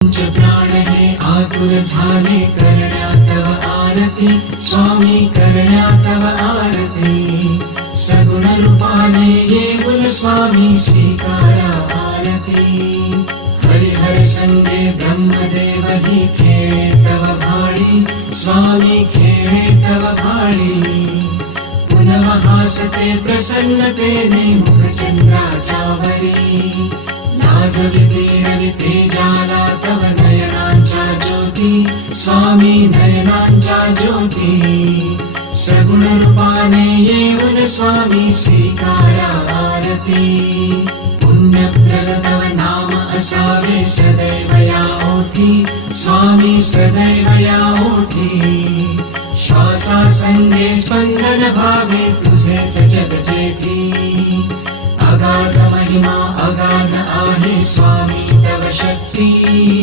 पंच प्राण हे आतुर झाले करण्या तव आरती स्वामी करण्या तव आरती सगुण रूपाने येऊन स्वामी स्वीकारा आरती हरिहर संगे ब्रह्मदेव ही खेळे तव भाळी स्वामी खेळे तव भाळी पुनः हासते प्रसन्नतेने मुखचंद्राच्यावरी लाजविते रविते जाला तव नयनांच्या ज्योती स्वामी नयनांच्या ज्योती सगुण रूपाने येऊन स्वामी स्वीकारा आरती पुण्यप्रद तव नाम असावे सदैव या ओठी स्वामी सदैव या ओठी श्वासा संगे स्पंदन भावे तुझेच जग जेठी अगाध महिमा अगाध आहे स्वामी तव शक्ती